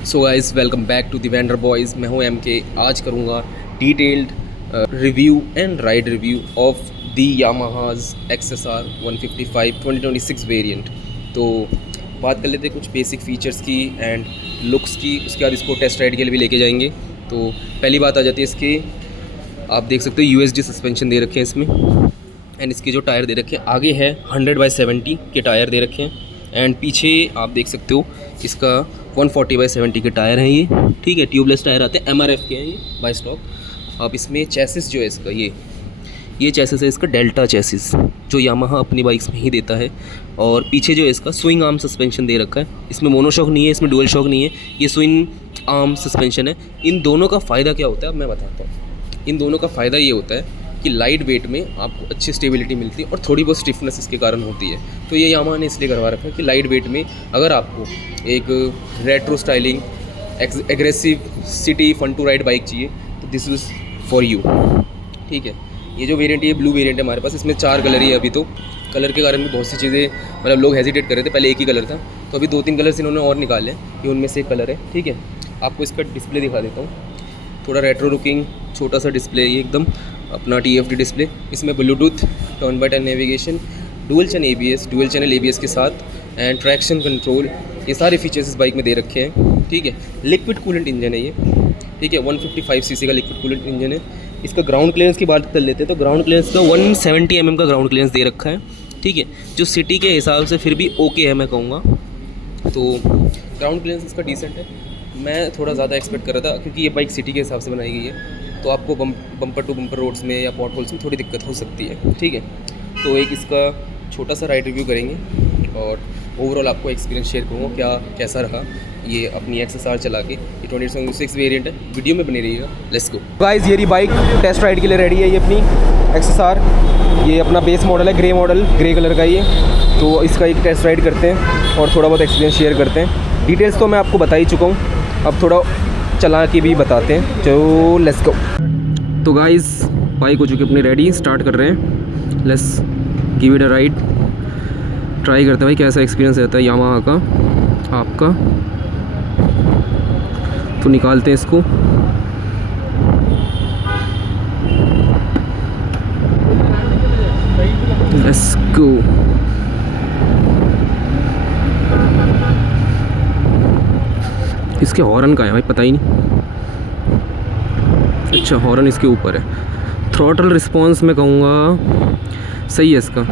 So guys welcome back to the vendor boys. मैं हूं MK। आज करूंगा detailed review and ride review of the Yamaha's XSR 155 2026 variant. तो बात कर लेते हैं कुछ बेसिक फ़ीचर्स की एंड लुक्स की, उसके बाद इसको टेस्ट राइड के लिए भी लेके जाएंगे। तो पहली बात आ जाती है इसके, आप देख सकते हो USD सस्पेंशन दे रखे हैं इसमें, एंड इसके जो टायर दे रखे हैं आगे है 100/70 के टायर दे रखे हैं, एंड पीछे आप देख सकते हो इसका 140/70 के टायर हैं ये, ठीक है। ट्यूबलेस टायर आते हैं, MRF के हैं ये बाय स्टॉक। आप इसमें चेसिस जो है इसका ये चेसिस है इसका डेल्टा चेसिस, जो यामाहा अपनी बाइक्स में ही देता है। और पीछे जो है इसका स्विंग आर्म सस्पेंशन दे रखा है, इसमें मोनोशॉक नहीं है, इसमें डुअल शॉक नहीं है, ये स्विंग आर्म सस्पेंशन है। इन दोनों का फ़ायदा क्या होता है अब मैं बताता हूँ। इन दोनों का फ़ायदा ये होता है कि लाइट वेट में आपको अच्छी स्टेबिलिटी मिलती है और थोड़ी बहुत स्टिफनेस इसके कारण होती है। तो ये यामाहा ने इसलिए करवा रखा है कि लाइट वेट में अगर आपको एक retro styling aggressive city fun to ride bike चाहिए तो दिस इज़ फॉर यू, ठीक है। ये जो वेरिएंट है ये ब्लू वेरिएंट है हमारे पास, इसमें 4 कलर ही है अभी। तो कलर के कारण भी बहुत सी चीज़ें मतलब लोग हेजिटेट कर रहे थे, पहले एक ही कलर था, तो अभी 2-3 कलर्स इन्होंने और निकाले हैं, ये उनमें से एक कलर है, ठीक है। आपको इसका डिस्प्ले दिखा देता हूँ, थोड़ा रेट्रो लुकिंग छोटा सा डिस्प्ले है ये एकदम अपना TFT डिस्प्ले। इसमें Bluetooth, turn by turn navigation, dual channel ABS के साथ एंड ट्रैक्शन कंट्रोल, ये सारे फीचर्स इस बाइक में दे रखे हैं, ठीक है। लिक्विड कूलेंट इंजन है ये, ठीक है। 155 cc का लिक्विड कूलेंट इंजन है। इसका ग्राउंड क्लियरेंस की बात कर लेते हैं तो ग्राउंड क्लियरेंस का 170 mm का ग्राउंड क्लियरेंस दे रखा है, ठीक है, जो सिटी के हिसाब से फिर भी ओके है मैं कहूँगा। तो ग्राउंड क्लियरेंस इसका डिसेंट है, मैं थोड़ा ज़्यादा एक्सपेक्ट कर रहा था क्योंकि ये बाइक सिटी के हिसाब से बनाई गई है, तो आपको बम्पर टू बम्पर रोड्स में या पॉट होल्स में थोड़ी दिक्कत हो सकती है, ठीक है। तो एक इसका छोटा सा राइड रिव्यू करेंगे और ओवरऑल आपको एक्सपीरियंस शेयर करूँगा कैसा रहा ये अपनी XSR चला के। ये 2026 वेरिएंट है, वीडियो में बने रहिएगा। लेट्स गो गाइस, ये बाइक टेस्ट राइड के लिए रेडी है। ये अपनी XSR, ये अपना बेस मॉडल है, ग्रे मॉडल, ग्रे कलर का ये। तो इसका एक टेस्ट राइड करते हैं और थोड़ा बहुत एक्सपीरियंस शेयर करते हैं। डिटेल्स तो मैं आपको बता ही चुका हूँ, अब थोड़ा चला के भी बताते हैं। चलो लेट्स गो। तो गाइस बाइक हो चुकी अपनी रेडी, स्टार्ट कर रहे हैं। Let's give it a ride, try करते हैं भाई कैसा एक्सपीरियंस रहता है यामाहा का आपका। तो निकालते हैं इसको। Let's go. इसके हॉर्न का है भाई, पता ही नहीं। अच्छा, हॉर्न इसके ऊपर है। थ्रॉटल रिस्पॉन्स मैं कहूँगा सही है इसका,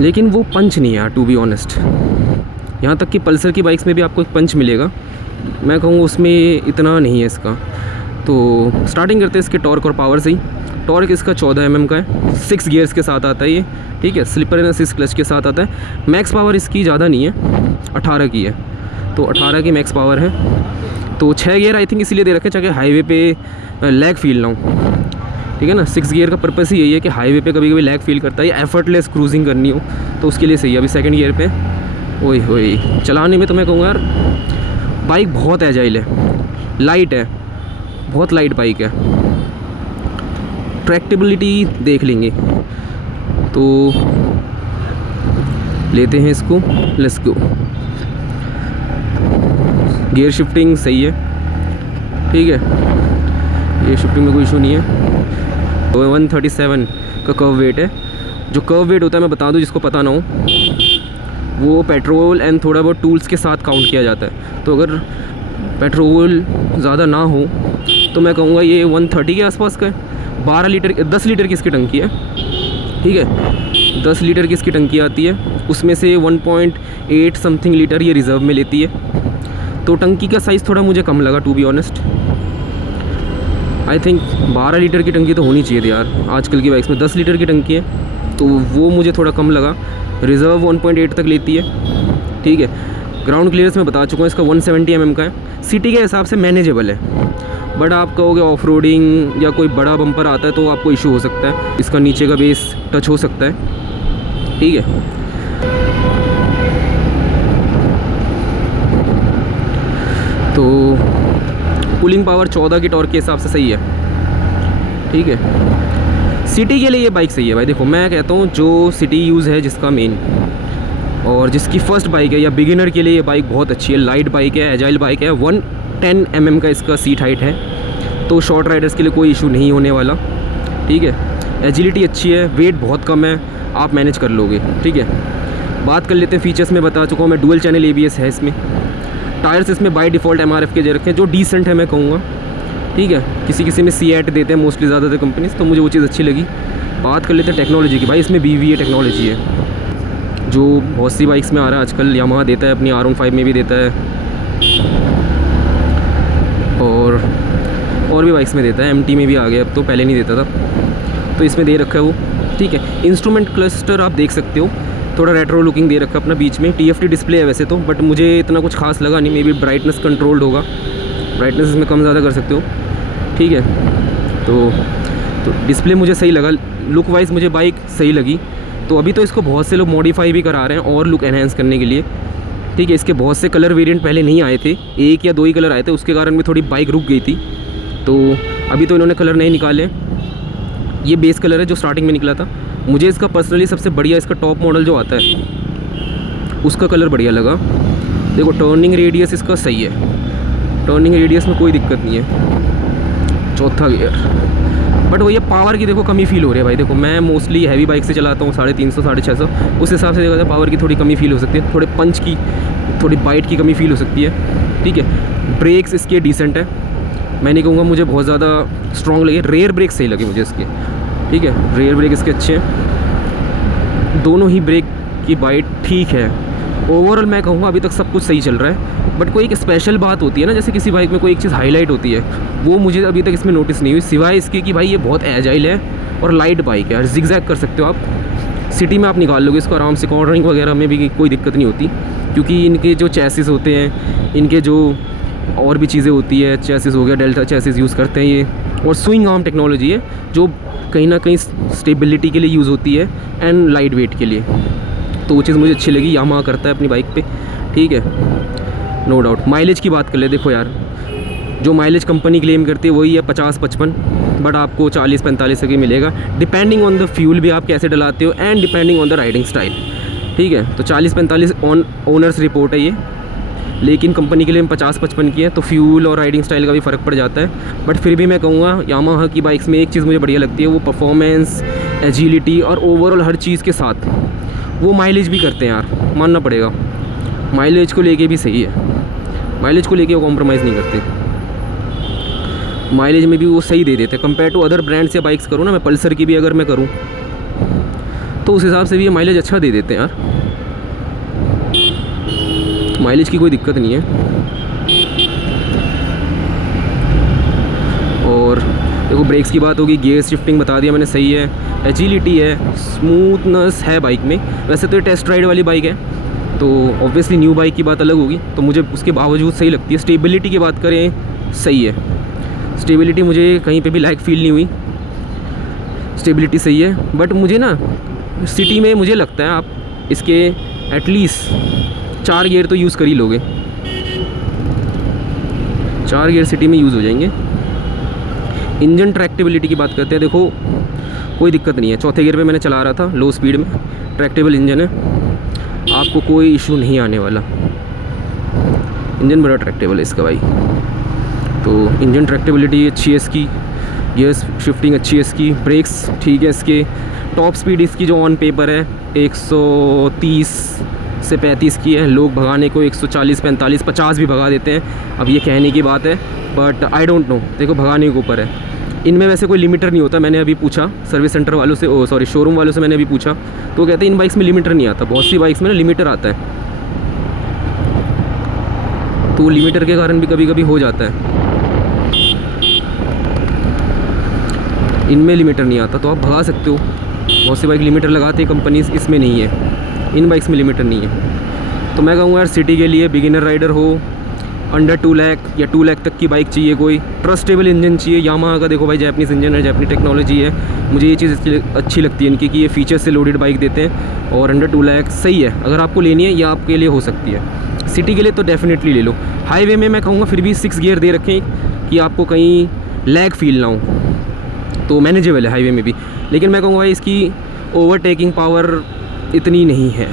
लेकिन वो पंच नहीं है यार, टू बी ऑनेस्ट। यहाँ तक कि पल्सर की बाइक्स में भी आपको एक पंच मिलेगा, मैं कहूँगा उसमें इतना नहीं है इसका। तो स्टार्टिंग करते हैं इसके टॉर्क और पावर से ही। टॉर्क इसका 14 mm का है, 6 गियर्स के साथ आता है ये, ठीक है। स्लिपर एंड असिस्ट क्लच के साथ आता है। मैक्स पावर इसकी ज़्यादा नहीं है, 18 की है, तो 18 की मैक्स पावर है। तो 6 गियर आई थिंक इसलिए दे रखे ताकि हाईवे पे लैग फील ना हो, ठीक है ना। 6 गियर का पर्पस ही यही है कि हाईवे पे कभी कभी लैग फील करता है या एफर्टलेस क्रूजिंग करनी हो तो उसके लिए सही है। अभी 2nd गियर पे ओए होए चलाने में तो मैं कहूँगा यार बाइक बहुत एजाइल है, लाइट है, बहुत लाइट बाइक है। ट्रैक्टेबिलिटी देख लेंगे तो लेते हैं इसको। Let's go. गियर शिफ्टिंग सही है, ठीक है, गियर शिफ्टिंग में कोई इशू नहीं है। 137 का कर्व वेट है। जो कर्व वेट होता है मैं बता दूं जिसको पता ना हो, वो पेट्रोल एंड थोड़ा बहुत टूल्स के साथ काउंट किया जाता है। तो अगर पेट्रोल ज़्यादा ना हो तो मैं कहूँगा ये 130 के आसपास का है। 10 लीटर की इसकी टंकी है, ठीक है, 10 लीटर की इसकी टंकी आती है, उसमें से 1.8 समथिंग लीटर ये रिज़र्व में लेती है। तो टंकी का साइज़ थोड़ा मुझे कम लगा, to be honest. I think 12 litre की टंकी तो होनी चाहिए थी यार, आजकल की बाइक्स में 10 लीटर की टंकी है, तो वो मुझे थोड़ा कम लगा। रिज़र्व 1.8 तक लेती है, ठीक है। ग्राउंड क्लियरेंस में बता चुका हूँ इसका 170 mm का है, सिटी के हिसाब से मैनेजेबल है। बट आप कहोगे ऑफ रोडिंग या कोई बड़ा बम्पर आता है तो आपको इशू हो सकता है, इसका नीचे का बेस टच हो सकता है, ठीक है। तो पुलिंग पावर 14 की टॉर्क के हिसाब से सही है, ठीक है। सिटी के लिए ये बाइक सही है भाई। देखो मैं कहता हूँ जो सिटी यूज़ है जिसका मेन, और जिसकी फ़र्स्ट बाइक है या बिगिनर के लिए ये बाइक बहुत अच्छी है। लाइट बाइक है, एजाइल बाइक है, 110 mm का इसका सीट हाइट है, तो शॉर्ट राइडर्स के लिए कोई इशू नहीं होने वाला। ठीक है, एजिलिटी अच्छी है, वेट बहुत कम है, आप मैनेज कर लोगे। ठीक है, बात कर लेते हैं फीचर्स में। बता चुका हूँ मैं, डुअल चैनल ABS है इसमें। टायर्स इसमें बाय डिफ़ॉल्ट MRF के दे रखे हैं, जो डिसेंट है मैं कहूँगा। ठीक है, किसी में C8 देते हैं मोस्टली ज़्यादातर कंपनीज, तो मुझे वो चीज़ अच्छी लगी। बात कर लेते हैं टेक्नोलॉजी की। भाई इसमें BVA टेक्नोलॉजी है, जो बहुत सी बाइक्स में आ रहा है आजकल। यामाहा देता है, अपनी R15 में भी देता है, और भी बाइक्स में देता है। MT में भी आ गया अब तो, पहले नहीं देता था, तो इसमें दे रखा है वो। ठीक है, इंस्ट्रूमेंट क्लस्टर आप देख सकते हो, थोड़ा रेट्रो लुकिंग दे रखा है अपना बीच में। TFT डिस्प्ले है वैसे तो, बट मुझे इतना कुछ खास लगा नहीं। मे बी ब्राइटनेस कंट्रोल्ड होगा, ब्राइटनेस इसमें कम ज़्यादा कर सकते हो। ठीक है, तो डिस्प्ले मुझे सही लगा, लुक वाइज मुझे बाइक सही लगी। तो अभी तो इसको बहुत से लोग मॉडिफाई भी करा रहे हैं और लुक एनहेंस करने के लिए। ठीक है, इसके बहुत से कलर वेरिएंट पहले नहीं आए थे, 1 या 2 ही कलर आए थे, उसके कारण भी थोड़ी बाइक रुक गई थी। तो अभी तो इन्होंने कलर नहीं निकाले। ये बेस कलर है जो स्टार्टिंग में निकला था। मुझे इसका पर्सनली सबसे बढ़िया, इसका टॉप मॉडल जो आता है उसका कलर बढ़िया लगा। देखो टर्निंग रेडियस इसका सही है, टर्निंग रेडियस में कोई दिक्कत नहीं है। चौथा गियर, बट वो ये पावर की देखो कमी फील हो रही है भाई। देखो मैं मोस्टली हैवी बाइक से चलाता हूँ, 350 650, उस हिसाब से देखा जाए पावर की थोड़ी कमी फील हो सकती है, थोड़े पंच की, थोड़ी बाइट की कमी फील हो सकती है। ठीक है, ब्रेक्स इसके डिसेंट है, मैं नहीं कहूँगा मुझे बहुत ज़्यादा स्ट्रॉन्ग लगे। रेयर ब्रेक सही लगे मुझे इसके। ठीक है, रेयर ब्रेक इसके अच्छे हैं, दोनों ही ब्रेक की बाइट ठीक है। ओवरऑल मैं कहूँगा अभी तक सब कुछ सही चल रहा है। बट कोई एक स्पेशल बात होती है ना, जैसे किसी बाइक में कोई एक चीज़ हाईलाइट होती है, वो मुझे अभी तक इसमें नोटिस नहीं हुई, सिवाय इसके कि भाई ये बहुत एजाइल है और लाइट बाइक है, जिगजैग कर सकते हो आप। सिटी में आप निकाल लोगे इसको आराम से, कॉर्नरिंग वगैरह में भी कोई दिक्कत नहीं होती, क्योंकि इनके जो चैसिस होते हैं, इनके जो और भी चीज़ें होती है, चैसिस हो गया, डेल्टा चैसिस यूज़ करते हैं ये, और स्विंग आर्म टेक्नोलॉजी है जो कहीं ना कहीं स्टेबिलिटी के लिए यूज़ होती है एंड लाइट वेट के लिए। तो वो चीज़ मुझे अच्छी लगी, यामाहा करता है अपनी बाइक पे। ठीक है, नो डाउट। माइलेज की बात कर ले, देखो यार जो माइलेज कंपनी क्लेम करती है वही है 50-55, बट आपको 40-45 तक ही मिलेगा, डिपेंडिंग ऑन द फ्यूल भी आप कैसे डलाते हो and depending on the riding style. ठीक है, तो 40-45 ओनर्स रिपोर्ट है ये, लेकिन कंपनी के लिए 50-55 की है, तो फ्यूल और राइडिंग स्टाइल का भी फ़र्क पड़ जाता है। बट फिर भी मैं कहूँगा यामाहा की बाइक्स में एक चीज़ मुझे बढ़िया लगती है, वो परफॉर्मेंस, एजिलिटी और ओवरऑल हर चीज़ के साथ वो माइलेज भी करते हैं यार, मानना पड़ेगा। माइलेज को लेके भी सही है, माइलेज को लेके वो कॉम्प्रोमाइज़ नहीं करते, माइलेज में भी वो सही दे देते कंपेयर टू अदर ब्रांड्स या बाइक्स। करूँ ना मैं पल्सर की भी अगर मैं करूँ तो उस हिसाब से भी ये माइलेज अच्छा दे देते हैं यार, माइलेज की कोई दिक्कत नहीं है। और देखो ब्रेक्स की बात होगी, गियर शिफ्टिंग बता दिया मैंने सही है, एजिलिटी है, स्मूथनेस है बाइक में। वैसे तो ये टेस्ट राइड वाली बाइक है, तो ऑब्वियसली न्यू बाइक की बात अलग होगी, तो मुझे उसके बावजूद सही लगती है। स्टेबिलिटी की बात करें, सही है, स्टेबिलिटी मुझे कहीं पे भी लैग फील नहीं हुई, स्टेबिलिटी सही है। बट मुझे ना सिटी में मुझे लगता है आप इसके एटलीस्ट 4 गियर तो यूज़ कर ही लोगे, 4 गियर सिटी में यूज़ हो जाएंगे। इंजन ट्रैक्टेबिलिटी की बात करते हैं, देखो कोई दिक्कत नहीं है, चौथे गियर पे मैंने चला रहा था लो स्पीड में, ट्रैक्टेबल इंजन है, आपको कोई इशू नहीं आने वाला। इंजन बड़ा ट्रैक्टेबल है इसका भाई, तो इंजन ट्रैक्टेबिलिटी अच्छी है इसकी, गियर शिफ्टिंग अच्छी है इसकी, ब्रेक्स ठीक है इसके। टॉप स्पीड इसकी जो ऑन पेपर है 130 से 35 की है, लोग भगाने को 140, 45, 50 भी भगा देते हैं। अब ये कहने की बात है, बट आई डोंट नो, देखो भगाने के ऊपर है। इनमें वैसे कोई लिमिटर नहीं होता, मैंने अभी पूछा सर्विस सेंटर वालों से, शोरूम वालों से मैंने अभी पूछा, तो कहते हैं इन बाइक्स में लिमिटर नहीं आता, बहुत सी बाइक्स में ना लिमिटर आता है, तो लिमिटर के कारण भी कभी कभी हो जाता है। इनमें लिमिटर नहीं आता, तो आप भगा सकते हो, बहुत सी बाइक लिमिटर लगाते हैं कंपनीज, इसमें नहीं है, इन बाइक्स में लिमिटर नहीं है। तो मैं कहूँगा यार सिटी के लिए बिगिनर राइडर हो, अंडर 2 लाख या 2 लाख तक की बाइक चाहिए, कोई ट्रस्टेबल इंजन चाहिए। यामाहा का देखो भाई जापानीज़ इंजन है, जापानी टेक्नोलॉजी है, मुझे ये चीज़ अच्छी लगती है इनकी कि ये फीचर से लोडेड बाइक देते हैं, और अंडर 2 लाख सही है। अगर आपको लेनी है, या आपके लिए हो सकती है, सिटी के लिए तो डेफिनेटली ले लो। हाईवे में मैं कहूँगा फिर भी 6 गियर दे रखें कि आपको कहीं लैग फील ना हो, तो मैनेजेबल है हाईवे में भी। लेकिन मैं कहूँगा इसकी ओवरटेकिंग पावर इतनी नहीं है,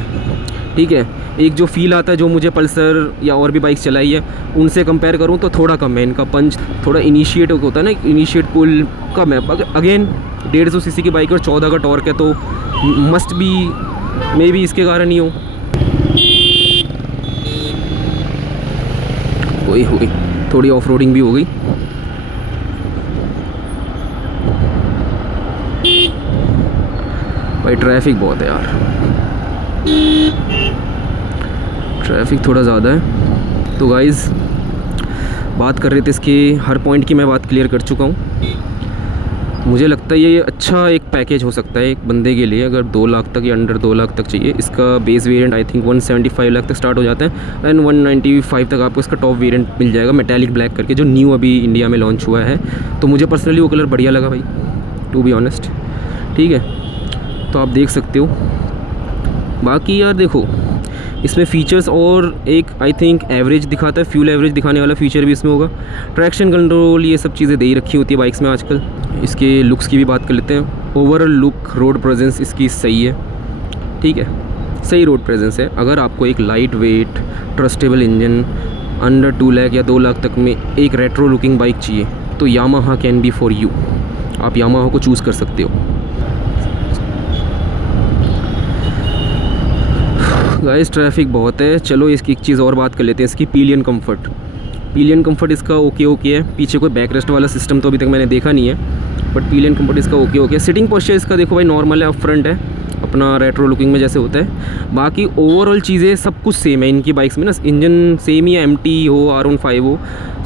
ठीक है। एक जो फील आता है जो मुझे पल्सर या और भी बाइक्स चलाई है उनसे कंपेयर करूँ तो थोड़ा कम है इनका पंच, थोड़ा इनिशिएट होता है ना, इनिशिएट पुल कम है। अगेन 150 सीसी की बाइक और 14 का टॉर्क है तो मस्ट बी मे बी इसके कारण ही हो। हुई थोड़ी ऑफ रोडिंग भी हो गई। भाई ट्रैफिक बहुत है यार, ट्रैफिक थोड़ा ज़्यादा है। तो गाइज़ बात कर रहे थे इसके हर पॉइंट की मैं बात क्लियर कर चुका हूँ। मुझे लगता है ये अच्छा एक पैकेज हो सकता है एक बंदे के लिए, अगर 2 लाख तक या अंडर 2 लाख तक चाहिए। इसका base variant I think 175 lakh तक स्टार्ट हो जाता है एंड 195 तक आपको इसका टॉप वेरिएंट मिल जाएगा मेटालिक ब्लैक करके, जो न्यू अभी इंडिया में लॉन्च हुआ है। तो मुझे पर्सनली वो कलर बढ़िया लगा भाई, टू बी ऑनेस्ट। ठीक है, तो आप देख सकते हो। बाकी यार देखो इसमें फ़ीचर्स और एक आई थिंक एवरेज दिखाता है, फ्यूल एवरेज दिखाने वाला फ़ीचर भी इसमें होगा। ट्रैक्शन कंट्रोल ये सब चीज़ें दे ही रखी होती है बाइक्स में आजकल। इसके लुक्स की भी बात कर लेते हैं। ओवरऑल लुक, रोड प्रेजेंस इसकी सही है, ठीक है, सही रोड प्रेजेंस है। अगर आपको एक light weight trustable engine under 2 lakh या 2 लाख तक में एक रेट्रो लुकिंग बाइक चाहिए तो Yamaha can be for you. आप यामाहा को चूज़ कर सकते हो। गाइस ट्रैफिक बहुत है। चलो इसकी एक चीज़ और बात कर लेते हैं, इसकी पिलियन कंफर्ट। पिलियन कंफर्ट इसका ओके है। पीछे कोई बैक रेस्ट वाला सिस्टम तो अभी तक मैंने देखा नहीं है, बट पिलियन कंफर्ट इसका ओके है। सिटिंग पोस्चर इसका देखो भाई नॉर्मल है, अप फ्रंट है, अपना रेट्रो लुकिंग में जैसे होता है। बाकी ओवरऑल चीज़ें सब कुछ सेम है इनकी बाइक्स में ना। इंजन सेम ही है, MT हो R15 हो,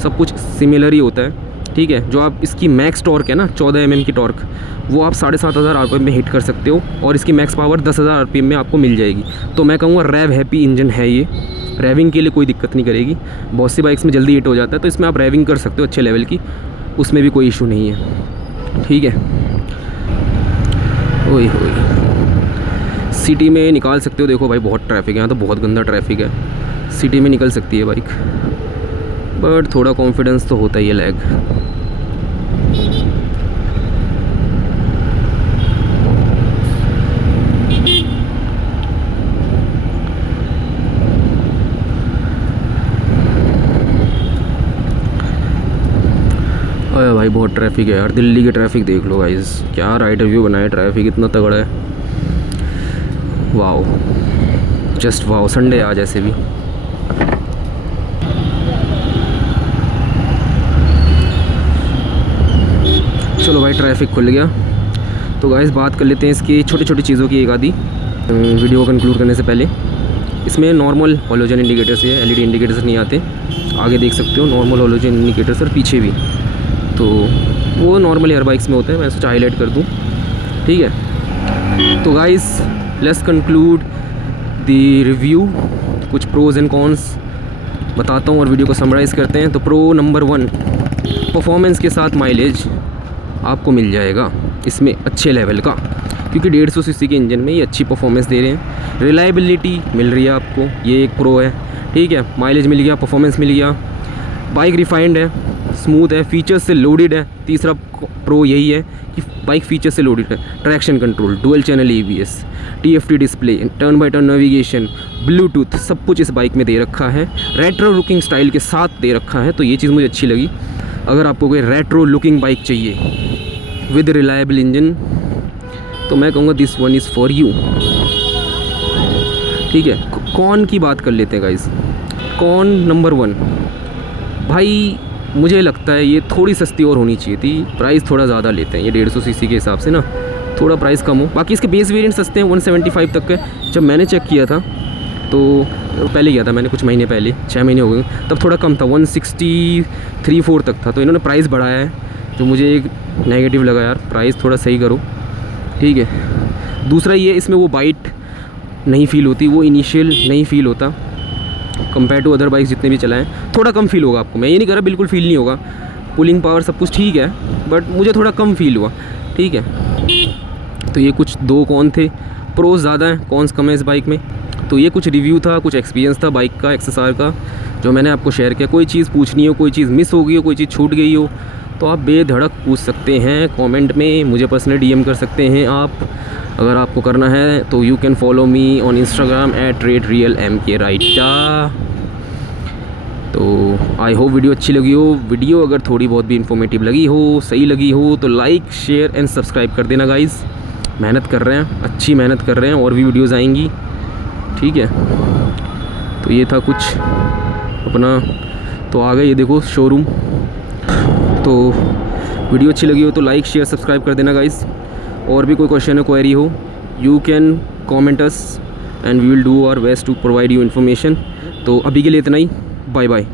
सब कुछ सिमिलर ही होता है, ठीक है। जो आप इसकी मैक्स टॉर्क है ना 14 mm की टॉर्क, वो आप 7500 RPM में हिट कर सकते हो और इसकी मैक्स पावर 10,000 RPM में आपको मिल जाएगी। तो मैं कहूँगा रैव हैप्पी इंजन है ये, रैविंग के लिए कोई दिक्कत नहीं करेगी। बहुत सी बाइक्स में जल्दी हिट हो जाता है तो इसमें आप रैविंग कर सकते हो अच्छे लेवल की, उसमें भी कोई इशू नहीं है, ठीक है। ओए होए सिटी में निकाल सकते हो। देखो भाई बहुत ट्रैफिक है यहाँ, तो बहुत गंदा ट्रैफिक है। सिटी में निकल सकती है बाइक, बट थोड़ा कॉन्फिडेंस तो होता ही है लैग। अरे भाई बहुत ट्रैफिक है यार, दिल्ली की ट्रैफिक देख लो गाइस, क्या राइड रिव्यू बनाया, ट्रैफिक इतना तगड़ा है। वाओ, जस्ट वाओ, संडे आज ऐसे भी। चलो भाई ट्रैफिक खुल गया। तो गाइस बात कर लेते हैं इसकी छोटी छोटी चीज़ों की एक आधी, वीडियो को कंक्लूड करने से पहले। इसमें नॉर्मल हॉलोजन इंडिकेटर्स है, LED इंडिकेटर्स नहीं आते। आगे देख सकते हो नॉर्मल हॉलोजन इंडिकेटर्स और पीछे भी, तो वो नॉर्मली हर बाइक्स में होते हैं। मैं सोचा हाईलाइट कर दूँ, ठीक है। तो guys let's conclude the review. कुछ प्रोज एंड कॉन्स बताता हूँ और वीडियो को समराइज़ करते हैं। तो प्रो नंबर 1, परफॉर्मेंस के साथ माइलेज आपको मिल जाएगा इसमें अच्छे लेवल का, क्योंकि 150 सीसी के इंजन में ये अच्छी परफॉर्मेंस दे रहे हैं। रिलायबिलिटी मिल रही है आपको, ये एक प्रो है, ठीक है। माइलेज मिल गया, परफॉर्मेंस मिल गया, बाइक रिफाइंड है, स्मूथ है, फीचर्स से लोडेड है। तीसरा प्रो यही है कि बाइक फीचर से लोडेड है। Traction control, dual channel ABS, TFT display, turn by turn navigation, Bluetooth, सब कुछ इस बाइक में दे रखा है। रेट्रो लुकिंग स्टाइल के साथ दे रखा है, तो ये चीज़ मुझे अच्छी लगी। अगर आपको कोई रेट्रो लुकिंग बाइक चाहिए विद रिलायबल इंजन तो मैं कहूँगा this one is for you, ठीक है। कौन की बात कर लेते हैं गाइस। कौन नंबर 1 भाई, मुझे लगता है ये थोड़ी सस्ती और होनी चाहिए थी। प्राइस थोड़ा ज़्यादा लेते हैं ये 150 सीसी के हिसाब से ना, थोड़ा प्राइस कम हो। बाकी इसके बेस वेरिएंट सस्ते हैं, 175 तक के। जब मैंने चेक किया था तो पहले किया था मैंने, कुछ महीने पहले, 6 महीने हो गए, तब थोड़ा कम था, 163-4 तक था। तो इन्होंने प्राइस बढ़ाया है, जो मुझे एक नेगेटिव लगा यार, प्राइस थोड़ा सही करो, ठीक है। दूसरा ये इसमें वो बाइट नहीं फील होती, वो इनिशियल नहीं फील होता कंपेयर टू अदर बाइक्स जितने भी चलाएं। थोड़ा कम फील होगा आपको, मैं ये नहीं कर रहा बिल्कुल फील नहीं होगा, पुलिंग पावर सब कुछ ठीक है, बट मुझे थोड़ा कम फील हुआ, ठीक है। तो ये कुछ 2 कौन थे, प्रोज ज़्यादा हैं, कॉन्स कम है इस बाइक में। तो ये कुछ रिव्यू था, कुछ एक्सपीरियंस था बाइक का, XSR का, जो मैंने आपको शेयर किया। कोई चीज़ पूछनी हो, कोई चीज़ मिस हो गई हो, कोई चीज़ छूट गई हो, तो आप बेधड़क पूछ सकते हैं कमेंट में, मुझे पर्सनली DM कर सकते हैं आप, अगर आपको करना है तो you can follow me on Instagram @RateRealMK right. तो आई होप वीडियो अच्छी लगी हो। वीडियो अगर थोड़ी बहुत भी इंफॉर्मेटिव लगी हो, सही लगी हो, तो लाइक शेयर एंड सब्सक्राइब कर देना गाइज़। मेहनत कर रहे हैं, अच्छी मेहनत कर रहे हैं, और भी वीडियोज़ आएंगी, ठीक है। तो ये था कुछ अपना, तो आ गए ये देखो शोरूम। तो वीडियो अच्छी लगी हो तो लाइक शेयर सब्सक्राइब कर देना गाइज़। और भी कोई क्वेश्चन है, क्वेरी हो, you can comment us and we will do our best to provide you information. तो अभी के लिए इतना ही, बाय बाय।